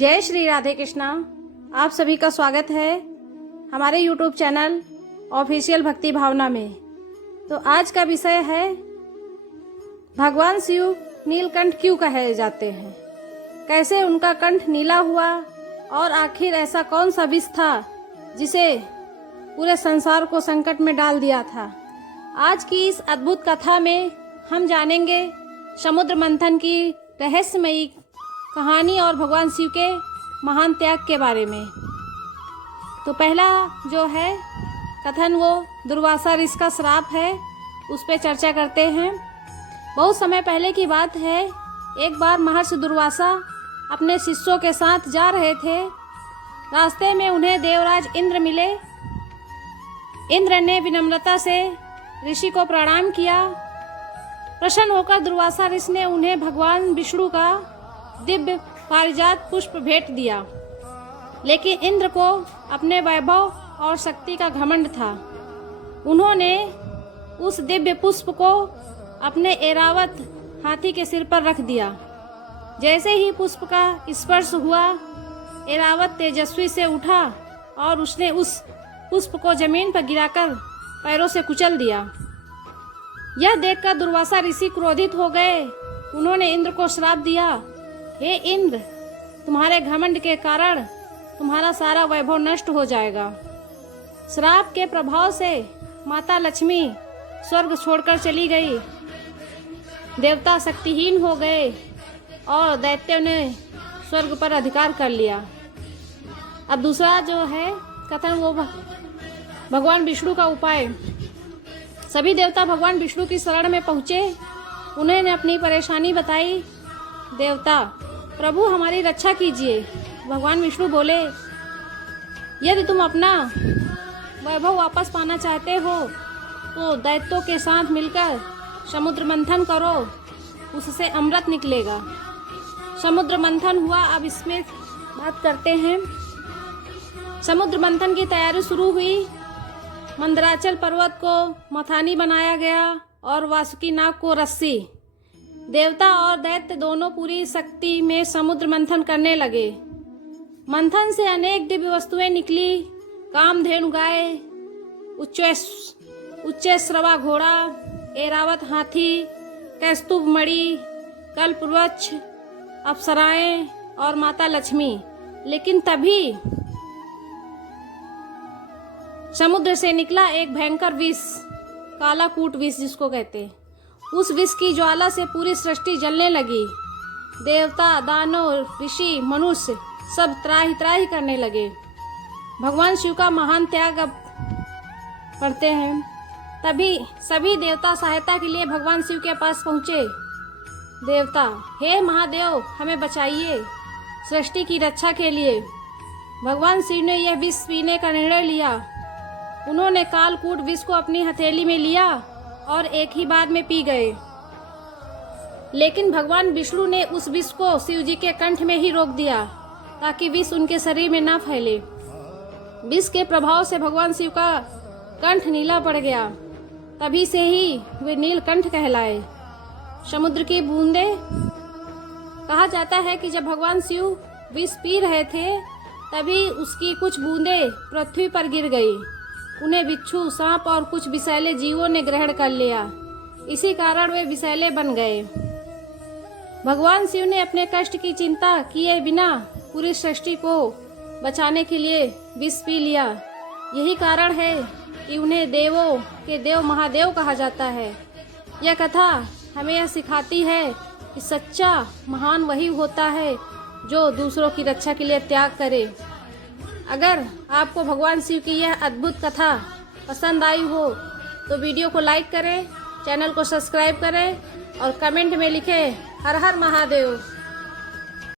जय श्री राधे कृष्णा। आप सभी का स्वागत है हमारे YouTube चैनल ऑफिशियल भक्ति भावना में। तो आज का विषय है भगवान शिव नीलकंठ क्यों कहे जाते हैं, कैसे उनका कंठ नीला हुआ और आखिर ऐसा कौन सा विष था जिसे पूरे संसार को संकट में डाल दिया था। आज की इस अद्भुत कथा में हम जानेंगे समुद्र मंथन की रहस्यमयी कहानी और भगवान शिव के महान त्याग के बारे में। तो पहला जो है कथन वो दुर्वासा ऋषि का श्राप है, उस पर चर्चा करते हैं। बहुत समय पहले की बात है, एक बार महर्षि दुर्वासा अपने शिष्यों के साथ जा रहे थे। रास्ते में उन्हें देवराज इंद्र मिले। इंद्र ने विनम्रता से ऋषि को प्रणाम किया। प्रसन्न होकर दुर्वासा ऋषि ने उन्हें भगवान विष्णु का दिव्य पारिजात पुष्प भेंट दिया, लेकिन इंद्र को अपने वैभव और शक्ति का घमंड था। उन्होंने उस दिव्य पुष्प को अपने ऐरावत हाथी के सिर पर रख दिया। जैसे ही पुष्प का स्पर्श हुआ, ऐरावत तेजस्वी से उठा और उसने उस पुष्प को जमीन पर गिराकर पैरों से कुचल दिया। यह देखकर दुर्वासा ऋषि क्रोधित हो गए। उन्होंने इंद्र को श्राप दिया, हे इंद्र, तुम्हारे घमंड के कारण तुम्हारा सारा वैभव नष्ट हो जाएगा। श्राप के प्रभाव से माता लक्ष्मी स्वर्ग छोड़कर चली गई। देवता शक्तिहीन हो गए और दैत्यों ने स्वर्ग पर अधिकार कर लिया। अब दूसरा जो है कथन वो भगवान विष्णु का उपाय। सभी देवता भगवान विष्णु की शरण में पहुँचे। उन्होंने अपनी परेशानी बताई। देवता, प्रभु हमारी रक्षा कीजिए। भगवान विष्णु बोले, यदि तुम अपना वैभव वापस पाना चाहते हो तो दैत्यों के साथ मिलकर समुद्र मंथन करो, उससे अमृत निकलेगा। समुद्र मंथन हुआ। अब इसमें बात करते हैं। समुद्र मंथन की तैयारी शुरू हुई। मंदराचल पर्वत को मथानी बनाया गया और वासुकी नाग को रस्सी। देवता और दैत्य दोनों पूरी शक्ति में समुद्र मंथन करने लगे। मंथन से अनेक दिव्य वस्तुएं निकली। कामधेनु गाय, उच्चैश्रवा घोड़ा, ऐरावत हाथी, कौस्तुभ मणि, कल्पवृक्ष, अप्सराएं और माता लक्ष्मी। लेकिन तभी समुद्र से निकला एक भयंकर विष, कालाकूट विष जिसको कहते हैं। उस विष की ज्वाला से पूरी सृष्टि जलने लगी। देवता, दानव, ऋषि, मनुष्य सब त्राहि त्राहि करने लगे। भगवान शिव का महान त्याग अब पढ़ते हैं। तभी सभी देवता सहायता के लिए भगवान शिव के पास पहुँचे। देवता, हे महादेव, हमें बचाइए। सृष्टि की रक्षा के लिए भगवान शिव ने यह विष पीने का निर्णय लिया। उन्होंने कालकूट विष को अपनी हथेली में लिया और एक ही बार में पी गए। लेकिन भगवान विष्णु ने उस विष को शिव जी के कंठ में ही रोक दिया ताकि विष उनके शरीर में ना फैले। विष के प्रभाव से भगवान शिव का कंठ नीला पड़ गया। तभी से ही वे नीलकंठ कहलाए। समुद्र की बूंदें, कहा जाता है कि जब भगवान शिव विष पी रहे थे तभी उसकी कुछ बूंदें पृथ्वी पर गिर गई। उन्हें बिच्छू, सांप और कुछ विषैले जीवों ने ग्रहण कर लिया। इसी कारण वे विषैले बन गए। भगवान शिव ने अपने कष्ट की चिंता किए बिना पूरी सृष्टि को बचाने के लिए विष पी लिया। यही कारण है कि उन्हें देवों के देव महादेव कहा जाता है। यह कथा हमें यह सिखाती है कि सच्चा महान वही होता है जो दूसरों की रक्षा के लिए त्याग करे। अगर आपको भगवान शिव की यह अद्भुत कथा पसंद आई हो तो वीडियो को लाइक करें, चैनल को सब्सक्राइब करें और कमेंट में लिखें हर हर महादेव।